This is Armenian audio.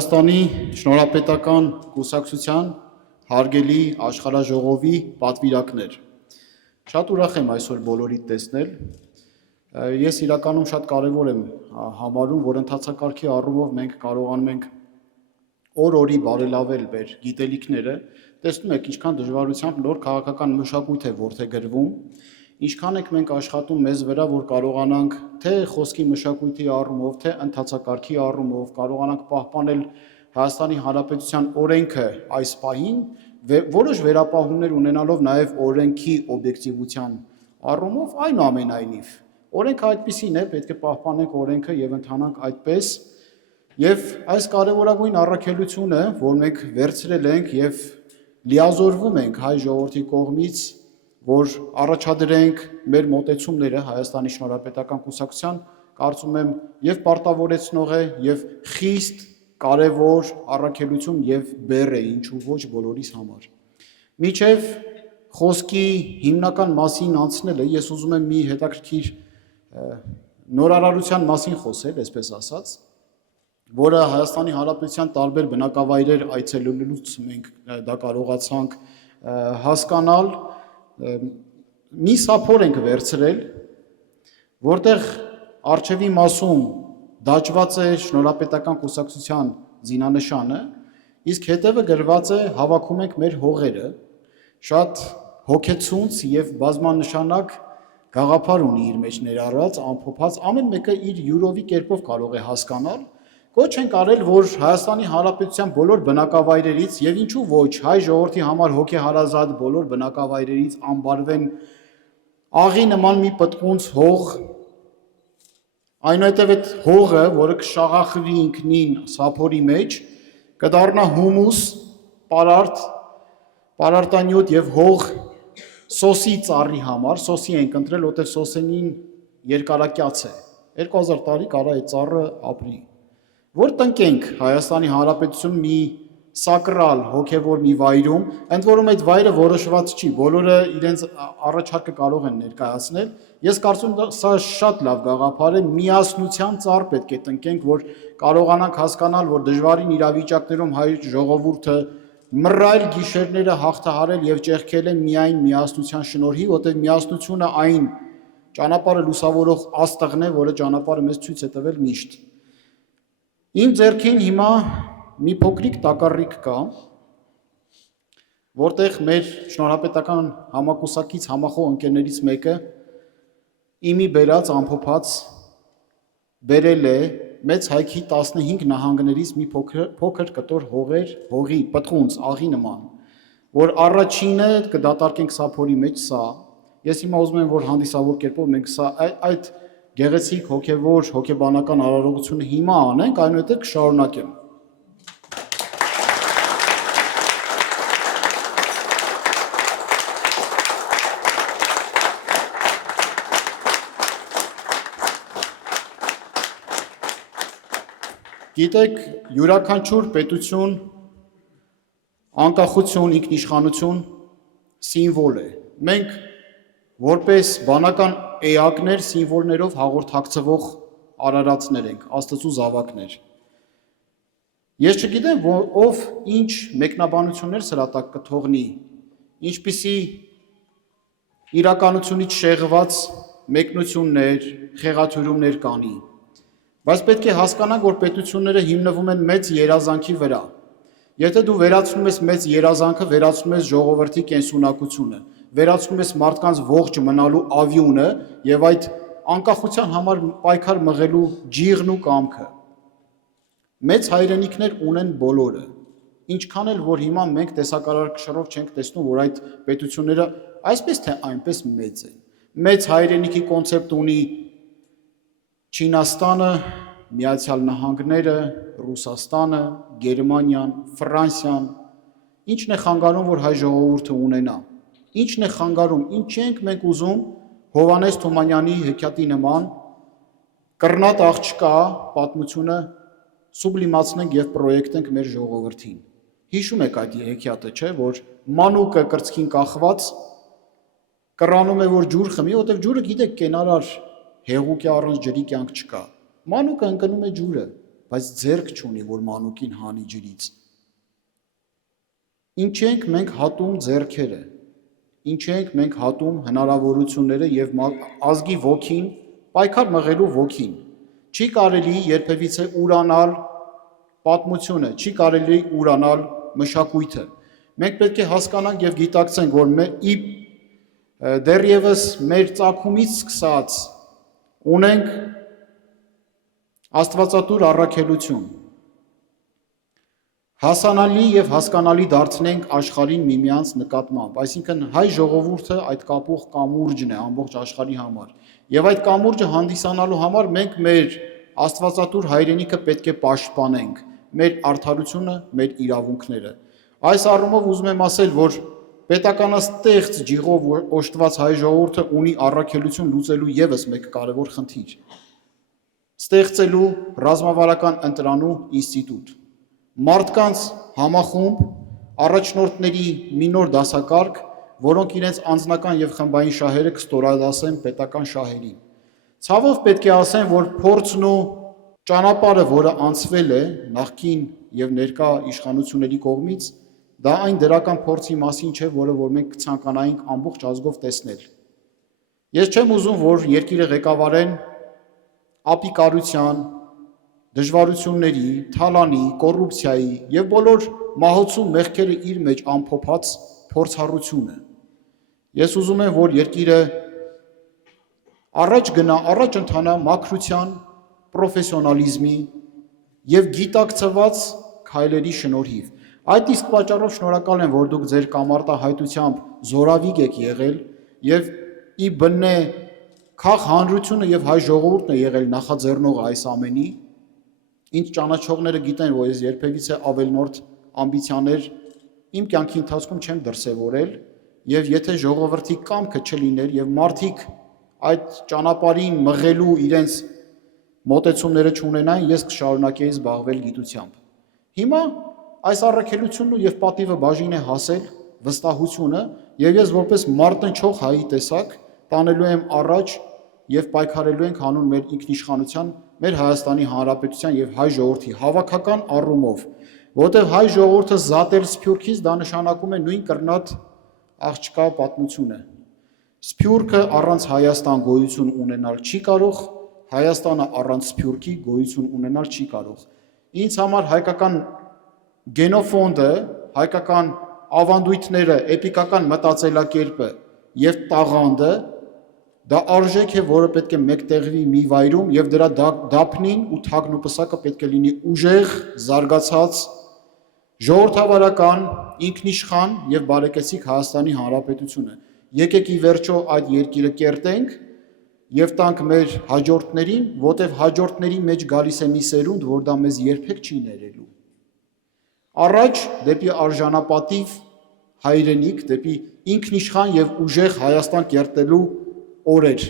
Հայաստանի շնորհապետական կուսակցության հարգելի աշխարհաժողովի պատվիրակներ։ Շատ ուրախ եմ այսօր բոլորիդ տեսնել։ Ես իրականում շատ կարևոր եմ համարում, որ ընթացակարգի առումով մենք կարողանում ենք օր-օրի բարելավել մեր գիտելիքները։ Տեսնում եք, ինչքան դժվարությամբ նոր քաղաքական մշակույթ է որդեգրվում, ինչքան ենք մենք աշխատում մեզ վրա, որ կարողանանք թե խոսքի մշակույթի առումով, թե ընթացակարգի առումով կարողանանք պահպանել Հայաստանի Հանրապետության օրենքը այս պահին, որոշ վերապահումներ ունենալով նաև օրենքի օբյեկտիվության առումով, այնուամենայնիվ օրենքը այդպիսին է, պետք է պահպանենք օրենքը եւ ընթանանք այդպես, եւ այս կարևորագույն առաքելությունը, որ մենք վերցրել ենք եւ լիազորվում ենք հայ ժողովրդի կողմից, որ առաջադրենք մեր մոտեցումները Հայաստանի Շնորհապետական կուսակցության, կարծում եմ եւ պարտավորեցնող է եւ խիստ կարևոր առաքելություն եւ բեռ է, ինչու ոչ բոլորիս համար։ Միջև խոսքի հիմնական մասին անցնելը ես ուզում եմ մի հետաքրքիր նորարարության մասին խոսել, այսպես ասած, որը Հայաստանի Հանրապետության տարբեր բնակավայրեր այցելելուց մենք դա կարողացանք հասկանալ, մի սափոր ենք վերցրել, որտեղ առջևի մասում դաջված է շնորհապետական կուսակցության զինանշանը, իսկ հետևը գրված է հավաքում ենք մեր հողերը, շատ հոգեցունց եւ բազմանշանակ գաղափար ունի իր մեջ ներառած, ամփոփած, ամեն մեկը իր յուրովի կերպով կարող է հասկանալ, կոչ ենք արել, որ Հայաստանի Հանրապետության բոլոր բնակավայրերից եւ ինչու ոչ հայ ժողովրդի համար հոգեհարազատ բոլոր բնակավայրերից անբարվեն աղի նման մի պտղունց հող, այնուհետև այդ հողը, որը կշաղախվի ինքնին սափորի մեջ, կդառնա հումուս, պարարտանյութ եւ հող սոսի ծառի համար, սոսի ենք ընտրել, որտեղ սոսենին երկարակյաց է, 2000 տարի կարա այդ ծառը ապրի, որ տնկենք Հայաստանի Հանրապետություն մի սակրալ հոգևոր մի վայրում, ընդ որում այդ վայրը որոշված չի, բոլորը իրենց առաջարկը կարող են ներկայացնել, ես կարծում եմ սա շատ լավ գաղափար է, միասնության ծառ պետք է տնկենք, որ կարողանանք հասկանալ, որ դժվարին իրավիճակներում հայ ժողովուրդը մռայլ գիշերները հաղթահարել եւ ճեղքել են միայն միասնության շնորհիվ, որտեղ միասնությունը այն ճանապարհը լուսավորող աստղն է, որը ճանապարհը մեզ ցույց է տվել միշտ։ Իմ ձեռքին հիմա մի փոքրիկ տակառիկ կա, որտեղ մեր շնորհապետական համակուսակից համախոհ ընկերներից մեկը իմի բերած ամփոփած բերել է մեծ հայքի 15 նահանգներից մի փոքր կտոր հողի պտղունց աղի նման, որ առաջինը կդատարկենք սափորի մեջ սա, ես հիմա ուզում եմ, որ հանդիսավոր կերպով մենք սա այդ գեղեցիկ հոգևոր հոգեբանական արարողությունը հիմա անենք, այնուհետև կշարունակեմ։ Գիտեք, յուրաքանչյուր պետություն, անկախություն, ինքնիշխանություն սիմվոլ է։ Մենք որպես բանական էակներ սիմվոլներով հաղորդակցվող արարածներ ենք, Աստծո զավակներ։ Ես չգիտեմ, ով ինչ մեկնաբանություններ սրա տակ կթողնի, ինչպիսի իրականությունից շեղված մեկնություններ, խեղաթյուրումներ կանի, բայց պետք է հասկանանք, որ պետությունները հիմնվում են մեծ երազանքի վրա։ Եթե դու վերացնում ես մեծ երազանքը, վերացնում ես ժողովրդի կենսունակությունը, վերացնում ես մարդկանց ողջ մնալու ավյունը եւ այդ անկախության համար պայքար մղելու ջիղն ու կամքը։ Մեծ հայրենիքներ ունեն բոլորը։ Ինչքան էլ որ հիմա մենք տեսակարարքշռով չենք տեսնում, որ այդ պետությունները այսպես թե այնպես մեծ են։ Մեծ հայրենիքի կոնցեպտ ունի Չինաստանը, Միացյալ Նահանգները, Ռուսաստանը, Գերմանիան, Ֆրանսիան, ինչն է խանգարում, որ հայ ժողովուրդը ունենա, ինչն է խանգարում, ինչ ենք մենք ուզում Հովհաննես Թումանյանի հեքիաթի նման կռնատ աղջկա պատմությունը սուբլիմացնենք եւ պրոյեկտենք մեր ժողովրդին։ Հիշում եք այդ հեքիաթը, չէ, որ մանուկը կրծքին կախված կռանում է, որ ջուր խմի, որտեղ ջուրը գիտեք կենարար հեղուկ է, առանց ջրի կյանք չկա։ Մանուկը ընկնում է ջուրը, բայց ձեռք չունի, որ մանուկին հանի ջրից։ Ինչ ենք մենք հատում ձեռքերը, ինչ ենք մենք հատում հնարավորությունները եւ ազգի ոգին, պայքար մղելու ոգին։ Չի կարելի երբևիցե ուրանալ պատմությունը, չի կարելի ուրանալ մշակույթը։ Մենք պետք է հասկանանք եւ գիտակցենք, որ դեռևս մեր ծագումից սկսած ունենք աստվածատուր առաքելություն, հասանալի եւ հասկանալի դարձնենք աշխարհին միմյանց նկատմամբ, այսինքն հայ ժողովուրդը այդ կապող կամուրջն է ամբողջ աշխարհի համար, եւ այդ կամուրջը հանդիսանալու համար մենք մեր աստվածատուր հայրենիքը պետք է պաշտպանենք, մեր արդարությունը, մեր իրավունքները։ Այս առումով ուզում եմ ասել, որ պետականաստեղծ ջիղով օժտված հայ ժողովուրդը ունի առաքելություն լուծելու եւս մեկ կարևոր խնդիր՝ ստեղծելու ռազմավարական ընտրանու ինստիտուտ, մարդկանց համախումբ, առաջնորդների մի նոր դասակարգ, որոնք իրենց անձնական եւ խմբային շահերը կստորադասեն պետական շահերին։ Ցավով պետք է ասեմ, որ փորձն ու ճանապարհը, որը անցվել է նախկին եւ ներկա իշխանությունների կողմից, դա այն դրական փորձի մասին չէ, որը որ մենք կցանկանայինք ամբողջ ազգով տեսնել։ Ես չեմ ուզում, որ երկիրը ղեկավարեն ապիկարության, դժվարությունների, թալանի, կոռուպցիայի եւ բոլոր մահոցու մեղքերը իր մեջ ամփոփած փորձառությունը։ Ես ուզում եմ, որ երկիրը առաջ ընթանա մաքրության, պրոֆեսիոնալիզմի եւ գիտակցված քայլերի շնորհիվ։ Այդ իսկ պատճառով շնորհակալ եմ, որ դուք ձեր կամարտահայտությամբ զորավիգ եք եղել եւ ի բնե քաղ հանրությունը եւ հայ ժողովուրդն է եղել նախաձեռնողը այս ամենի։ Ինչ ճանաչողները գիտեն, որ ես երբևիցե ավելնորդ ամբիցիաներ իմ կյանքի ընթացքում չեմ դրսևորել եւ եթե ժողովրդի կամքը չլիներ եւ մարդիկ այդ ճանապարհին մղելու իրենց մոտեցումները չունենային, ես կշարունակեի զբաղվել գիտությամբ։ Հիմա այս առաքելությունն եւ պատիվը բաժին է հասել վստահությունը եւ ես որպես մարտնչող հայի տեսակ տանելու եմ առաջ եւ պայքարելու ենք հանուն մեր ինքնիշխանության, մեր Հայաստանի Հանրապետության եւ հայ ժողովրդի հավաքական առումով, որտեղ հայ ժողովուրդը զատել Սփյուռքից դա նշանակում է նույն կրնատ աղջկա պատմությունը։ Սփյուռքը առանց Հայաստան գոյություն ունենալ չի կարող, Հայաստանը առանց Սփյուռքի գոյություն ունենալ չի կարող։ Ինձ համար հայկական գենոֆոնդը, հայկական ավանդույթները, էպիկական մտածելակերպը եւ տաղանդը դա արժեք է, որը պետք է մեկտեղվի մի վայրում եւ դրա դափնին ու թագն ու պսակը պետք է լինի ուժեղ, զարգացած, ժողովրդավարական, ինքնիշխան եւ բարեկեցիկ Հայաստանի Հանրապետությունը։ Եկեք ի վերջո այդ երկիրը կերտենք եւ տանք մեր հաջորդներին, որտեւ հաջորդների մեջ գալիս է մի սերունդ, որ դա մեզ երբեք չի ներելու։ Առաջ դեպի արժանապատիվ հայրենիք, դեպի ինքնիշխան եւ ուժեղ Հայաստան կերտելու օրեր։